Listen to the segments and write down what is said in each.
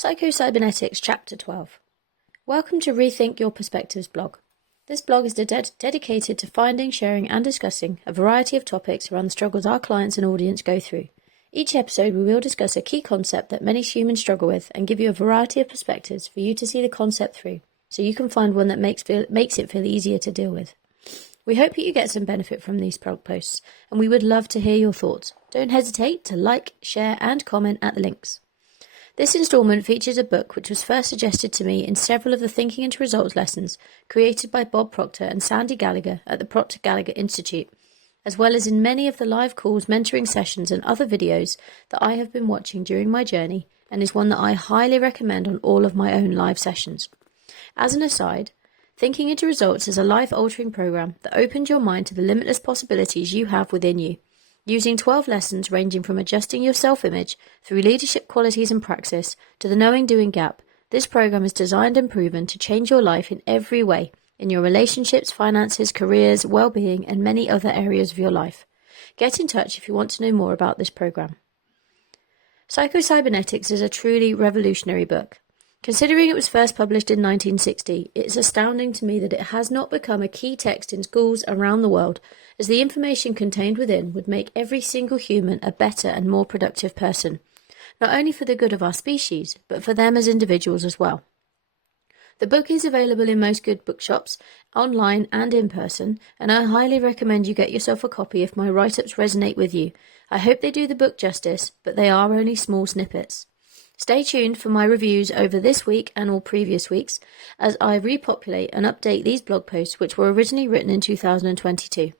Psycho-Cybernetics Chapter 12. Welcome to Rethink Your Perspectives blog. This blog is dedicated to finding, sharing and discussing a variety of topics around the struggles our clients and audience go through. Each episode we will discuss a key concept that many humans struggle with and give you a variety of perspectives for you to see the concept through, so you can find one that makes it feel easier to deal with. We hope that you get some benefit from these blog posts, and we would love to hear your thoughts. Don't hesitate to like, share and comment at the links. This instalment features a book which was first suggested to me in several of the Thinking into Results lessons created by Bob Proctor and Sandy Gallagher at the Proctor Gallagher Institute, as well as in many of the live calls, mentoring sessions and other videos that I have been watching during my journey, and is one that I highly recommend on all of my own live sessions. As an aside, Thinking into Results is a life-altering program that opens your mind to the limitless possibilities you have within you. Using 12 lessons ranging from adjusting your self-image through leadership qualities and praxis to the knowing-doing gap, this program is designed and proven to change your life in every way, in your relationships, finances, careers, well-being and many other areas of your life. Get in touch if you want to know more about this program. Psycho-Cybernetics is a truly revolutionary book. Considering it was first published in 1960, it is astounding to me that it has not become a key text in schools around the world, as the information contained within would make every single human a better and more productive person, not only for the good of our species, but for them as individuals as well. The book is available in most good bookshops, online and in person, and I highly recommend you get yourself a copy if my write-ups resonate with you. I hope they do the book justice, but they are only small snippets. Stay tuned for my reviews over this week and all previous weeks as I repopulate and update these blog posts which were originally written in 2022.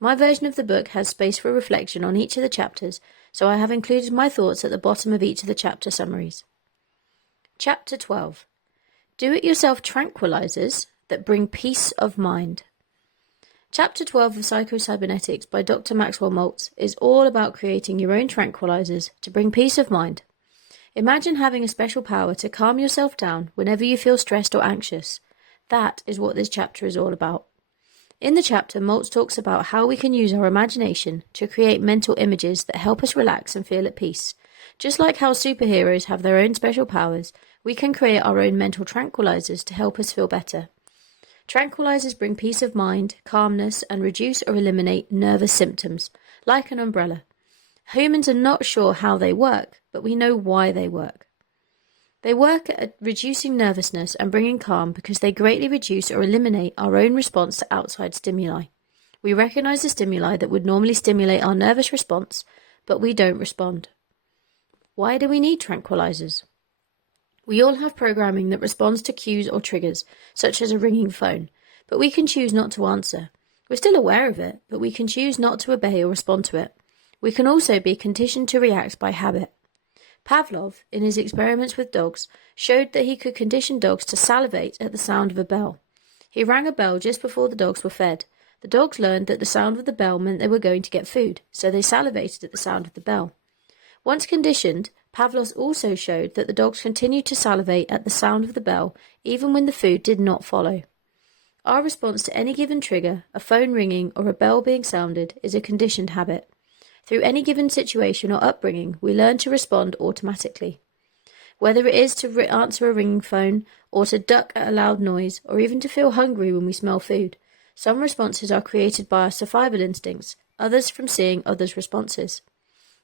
My version of the book has space for reflection on each of the chapters, so I have included my thoughts at the bottom of each of the chapter summaries. Chapter 12. Do-it-yourself tranquilizers that bring peace of mind. Chapter 12 of Psycho-Cybernetics by Dr. Maxwell Maltz is all about creating your own tranquilizers to bring peace of mind. Imagine having a special power to calm yourself down whenever you feel stressed or anxious. That is what this chapter is all about. In the chapter, Maltz talks about how we can use our imagination to create mental images that help us relax and feel at peace. Just like how superheroes have their own special powers, we can create our own mental tranquilizers to help us feel better. Tranquilizers bring peace of mind, calmness, and reduce or eliminate nervous symptoms, like an umbrella. Humans are not sure how they work, but we know why they work. They work at reducing nervousness and bringing calm because they greatly reduce or eliminate our own response to outside stimuli. We recognize the stimuli that would normally stimulate our nervous response, but we don't respond. Why do we need tranquilizers? We all have programming that responds to cues or triggers, such as a ringing phone, but we can choose not to answer. We're still aware of it, but we can choose not to obey or respond to it. We can also be conditioned to react by habit. Pavlov, in his experiments with dogs, showed that he could condition dogs to salivate at the sound of a bell. He rang a bell just before the dogs were fed. The dogs learned that the sound of the bell meant they were going to get food, so they salivated at the sound of the bell. Once conditioned, Pavlov also showed that the dogs continued to salivate at the sound of the bell even when the food did not follow. Our response to any given trigger, a phone ringing or a bell being sounded, is a conditioned habit. Through any given situation or upbringing, we learn to respond automatically. Whether it is to answer a ringing phone, or to duck at a loud noise, or even to feel hungry when we smell food, some responses are created by our survival instincts, others from seeing others' responses.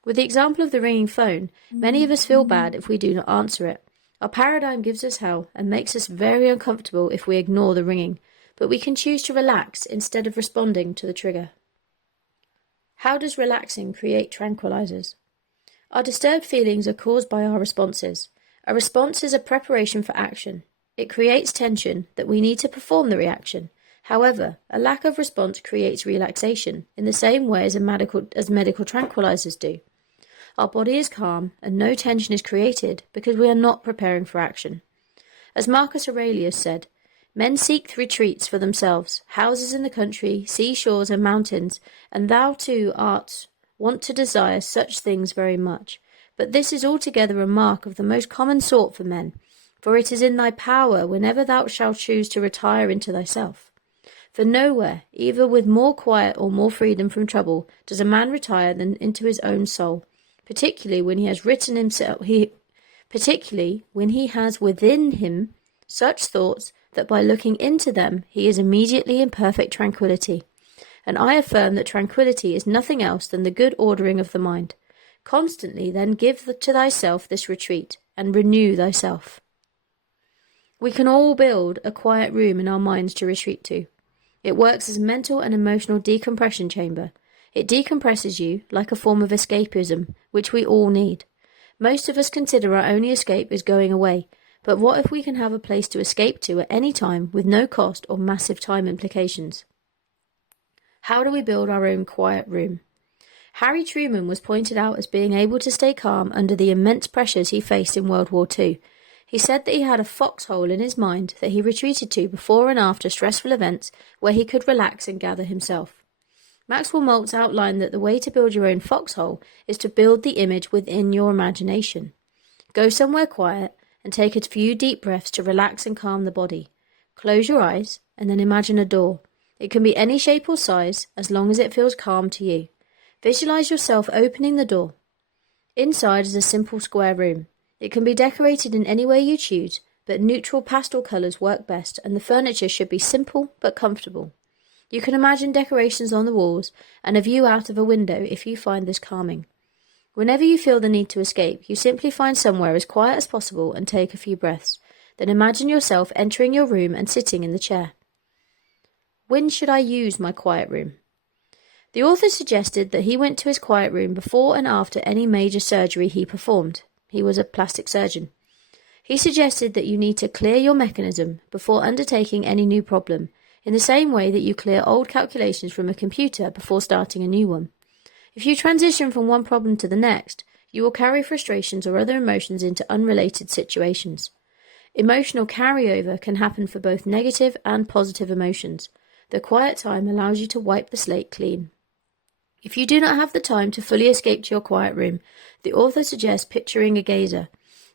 With the example of the ringing phone, many of us feel bad if we do not answer it. Our paradigm gives us hell and makes us very uncomfortable if we ignore the ringing, but we can choose to relax instead of responding to the trigger. How does relaxing create tranquilizers? Our disturbed feelings are caused by our responses. A response is a preparation for action. It creates tension that we need to perform the reaction. However, a lack of response creates relaxation in the same way as medical tranquilizers do. Our body is calm and no tension is created because we are not preparing for action. As Marcus Aurelius said, men seek retreats for themselves, houses in the country, seashores and mountains, and thou too art wont to desire such things very much. But this is altogether a mark of the most common sort for men, for it is in thy power whenever thou shalt choose to retire into thyself. For nowhere, either with more quiet or more freedom from trouble, does a man retire than into his own soul, particularly when he has particularly when he has within him such thoughts that by looking into them he is immediately in perfect tranquillity. And I affirm that tranquillity is nothing else than the good ordering of the mind. Constantly then give to thyself this retreat, and renew thyself. We can all build a quiet room in our minds to retreat to. It works as a mental and emotional decompression chamber. It decompresses you like a form of escapism, which we all need. Most of us consider our only escape is going away, but what if we can have a place to escape to at any time with no cost or massive time implications? How do we build our own quiet room? Harry Truman was pointed out as being able to stay calm under the immense pressures he faced in World War II. He said that he had a foxhole in his mind that he retreated to before and after stressful events where he could relax and gather himself. Maxwell Maltz outlined that the way to build your own foxhole is to build the image within your imagination. Go somewhere quiet and take a few deep breaths to relax and calm the body. Close your eyes and then imagine a door. It can be any shape or size as long as it feels calm to you. Visualize yourself opening the door. Inside is a simple square room. It can be decorated in any way you choose, but neutral pastel colours work best, and the furniture should be simple but comfortable. You can imagine decorations on the walls and a view out of a window if you find this calming. Whenever you feel the need to escape, you simply find somewhere as quiet as possible and take a few breaths. Then imagine yourself entering your room and sitting in the chair. When should I use my quiet room? The author suggested that he went to his quiet room before and after any major surgery he performed. He was a plastic surgeon. He suggested that you need to clear your mechanism before undertaking any new problem, in the same way that you clear old calculations from a computer before starting a new one. If you transition from one problem to the next, you will carry frustrations or other emotions into unrelated situations. Emotional carryover can happen for both negative and positive emotions. The quiet time allows you to wipe the slate clean. If you do not have the time to fully escape to your quiet room, the author suggests picturing a geyser.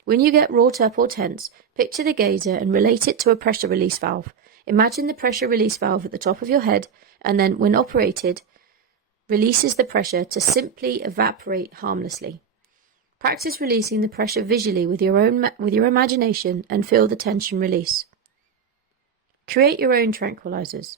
When you get wrought up or tense, picture the geyser and relate it to a pressure release valve. Imagine the pressure release valve at the top of your head, and then, when operated, releases the pressure to simply evaporate harmlessly. Practice releasing the pressure visually with your imagination and feel the tension release. Create your own tranquilizers.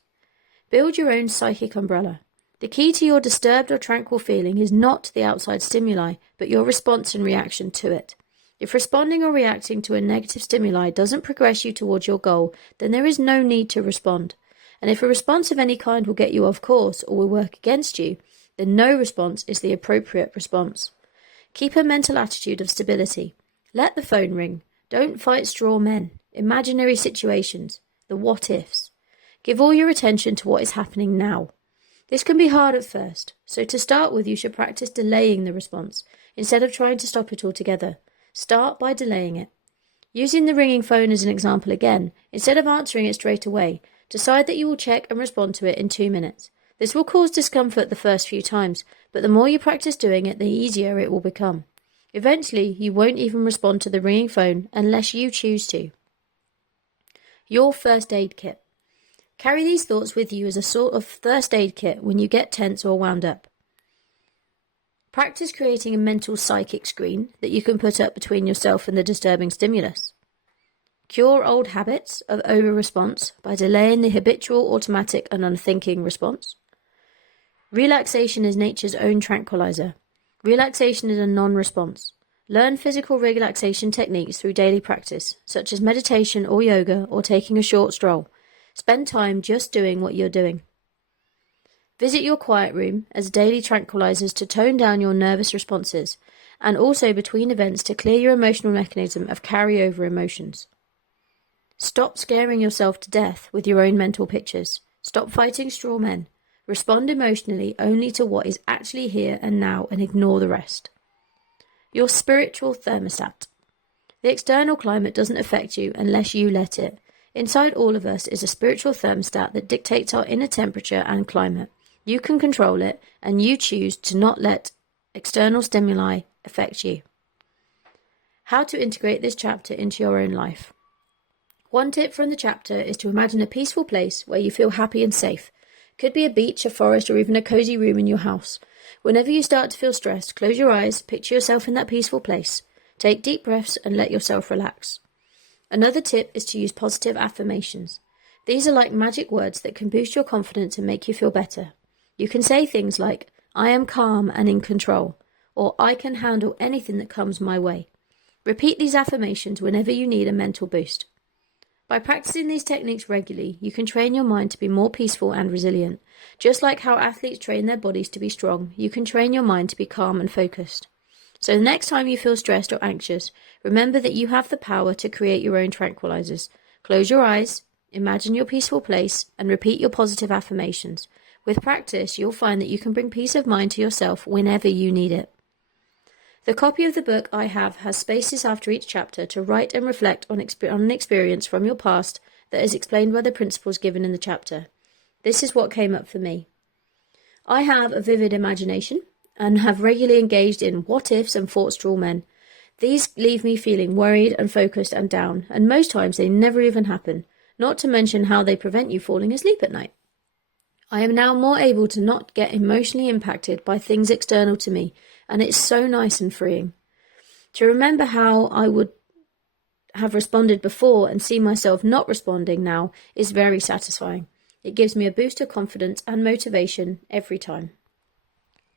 Build your own psychic umbrella. The key to your disturbed or tranquil feeling is not the outside stimuli, but your response and reaction to it. If responding or reacting to a negative stimuli doesn't progress you towards your goal, then there is no need to respond. And if a response of any kind will get you off course or will work against you, then no response is the appropriate response. Keep a mental attitude of stability. Let the phone ring. Don't fight straw men, imaginary situations, the what-ifs. Give all your attention to what is happening now. This can be hard at first, so to start with you should practice delaying the response, instead of trying to stop it altogether. Start by delaying it. Using the ringing phone as an example again, instead of answering it straight away, decide that you will check and respond to it in 2 minutes. This will cause discomfort the first few times, but the more you practice doing it, the easier it will become. Eventually, you won't even respond to the ringing phone unless you choose to. Your first aid kit. Carry these thoughts with you as a sort of first aid kit when you get tense or wound up. Practice creating a mental psychic screen that you can put up between yourself and the disturbing stimulus. Cure old habits of over-response by delaying the habitual, automatic and unthinking response. Relaxation is nature's own tranquilizer. Relaxation is a non-response. Learn physical relaxation techniques through daily practice, such as meditation or yoga or taking a short stroll. Spend time just doing what you're doing. Visit your quiet room as daily tranquilizers to tone down your nervous responses, and also between events to clear your emotional mechanism of carryover emotions. Stop scaring yourself to death with your own mental pictures. Stop fighting straw men. Respond emotionally only to what is actually here and now and ignore the rest. Your spiritual thermostat. The external climate doesn't affect you unless you let it. Inside all of us is a spiritual thermostat that dictates our inner temperature and climate. You can control it, and you choose to not let external stimuli affect you. How to integrate this chapter into your own life. One tip from the chapter is to imagine a peaceful place where you feel happy and safe. Could be a beach, a forest, or even a cozy room in your house. Whenever you start to feel stressed, close your eyes, picture yourself in that peaceful place. Take deep breaths and let yourself relax. Another tip is to use positive affirmations. These are like magic words that can boost your confidence and make you feel better. You can say things like, I am calm and in control, or I can handle anything that comes my way. Repeat these affirmations whenever you need a mental boost. By practicing these techniques regularly, you can train your mind to be more peaceful and resilient. Just like how athletes train their bodies to be strong, you can train your mind to be calm and focused. So the next time you feel stressed or anxious, remember that you have the power to create your own tranquilizers. Close your eyes, imagine your peaceful place, and repeat your positive affirmations. With practice, you'll find that you can bring peace of mind to yourself whenever you need it. The copy of the book I have has spaces after each chapter to write and reflect on an experience from your past that is explained by the principles given in the chapter. This is what came up for me. I have a vivid imagination and have regularly engaged in what-ifs and thought-straw men. These leave me feeling worried and focused and down, and most times they never even happen, not to mention how they prevent you falling asleep at night. I am now more able to not get emotionally impacted by things external to me, and it's so nice and freeing. To remember how I would have responded before and see myself not responding now is very satisfying. It gives me a boost of confidence and motivation every time.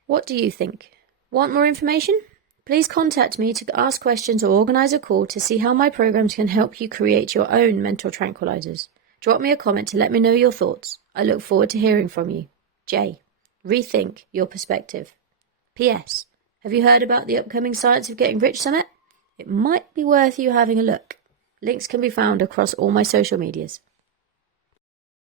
What do you think? Want more information? Please contact me to ask questions or organise a call to see how my programs can help you create your own mental tranquilizers. Drop me a comment to let me know your thoughts. I look forward to hearing from you. Jaiye, rethink your perspective. P.S. Have you heard about the upcoming Science of Getting Rich Summit? It might be worth you having a look. Links can be found across all my social medias.